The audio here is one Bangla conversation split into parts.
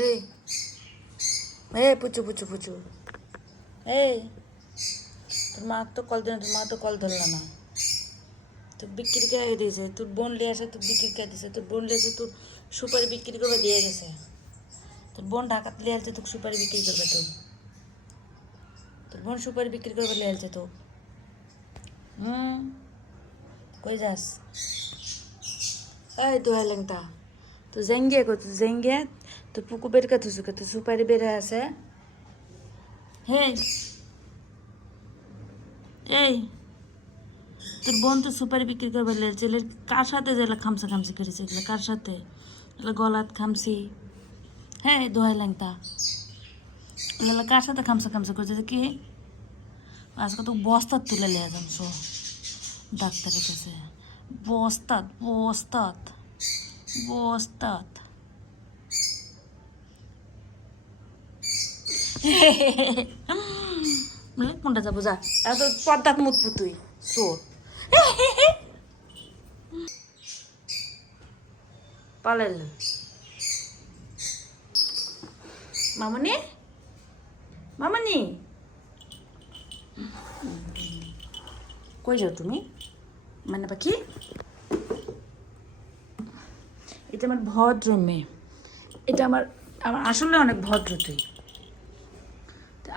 এই এই পুচু পুচু পুচু এই তোর মা তো কল দিল, তোর মা তো কল ধরল না। তোর বিক্রি করে দিয়েছে, তোর বোন লিয়ে আসে তোর বিক্রি করে দিয়েছে, তোর বোন লিয়ে এসে তোর সুপারি বিক্রি করে দিয়ে গেছে। তোর বোন ঢাকাতে লিয়ে আসছে তোর সুপারি বিক্রি করবে। তোর বোন সুপারি বিক্রি করবে লিয়ে আসছে তো। কই যাস? এই দোয়া লেংটা তো জেঙ্গে কো, তুই জেঙ্গে তোর পুকু বের কা থুসুকে, তোর সুপারি বের আছে। হ্যাঁ এই তোর বোন তো সুপারি বিক্রি করবে লেগেছে, কার সাথে যেগুলো খামসা খামসি করেছে, এগুলো কার সাথে? এগুলো গলাত খামসি। হ্যাঁ দোহাই ল্যাংটা, এগুলো কার সাথে খামসা খামসা করেছে যে কি? আজকে তো বস্তাত তুলে লিয়ে যাম সো ডাক্তারের কাছে। বস্তাত বস্তাত বস্তাত কোনটা যাবো যা, এত পর্দাত মুতবু তুই সোর। পালাইল মামনি, মামনি কই যাও তুমি? মানে পাখি, এটা আমার ভদ্র মেয়ে, এটা আমার আমার আসলে অনেক ভদ্র। তুই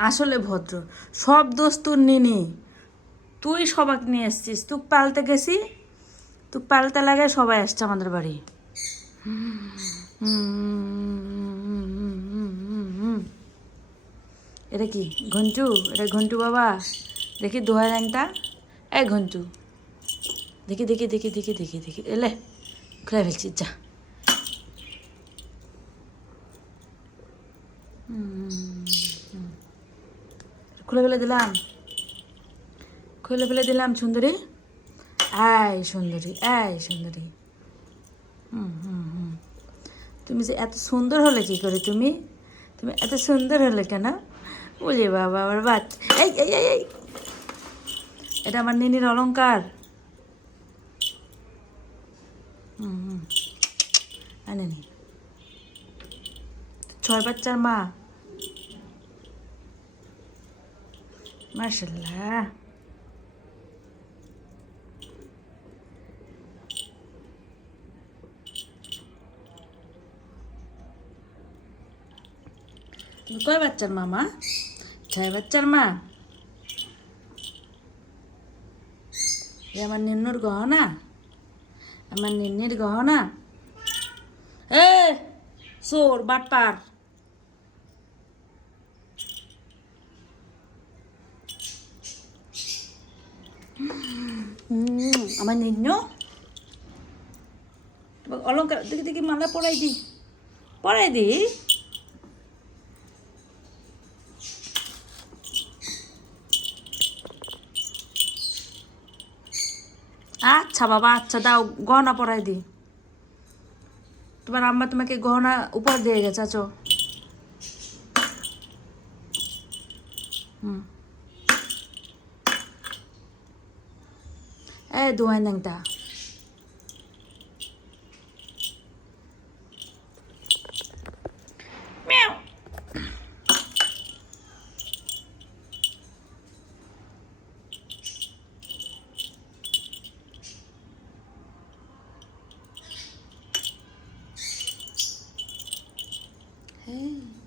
আসলে ভদ্র, সব দোষ তোর নিনি, তুই সবাক নিয়ে এসছিস। তুই পালতে গেছি, তুই পালতে লাগে সবাই আসছে আমাদের বাড়ি। এটা কি ঘন্টু? এটা ঘন্টু বাবা, দেখি দোহাই র্যাংটা। এই ঘন্টু, দেখি দেখি দেখি দেখি দেখি দেখি এলে খুলে ফেলছি যা। খুলে ফেলে দিলাম, খুলে ফেলে দিলাম সুন্দরী। এই সুন্দরী, এই সুন্দরী। তুমি যে এত সুন্দর হলে কি করে? তুমি তুমি এত সুন্দর হলে কেন? বলি বাবা আমার বাচ্চা। এই এই এই এই, এটা আমার নিনির অলংকার। আনে নি, 6 বাচ্চার মা, মাশাল্লাহ। তুমি কয় বাচ্চার মা? মা 6 বাচ্চার মা। এ আমার নিন্নুর গহনা, আমার নিন্নির গহনা। এ সোর বাটপার, আমার নিন্নু অলংকার দেখি দেখি মালা পরাই দি, পরাই দি। আচ্ছা বাবা, আচ্ছা দাও, গহনা পরাই দি। তোমার আম্মা তোমাকে গহনা উপহার দিয়ে গেছে, আছো। এ দোয়াই ন্যাংটা, মিয়াও। Hey.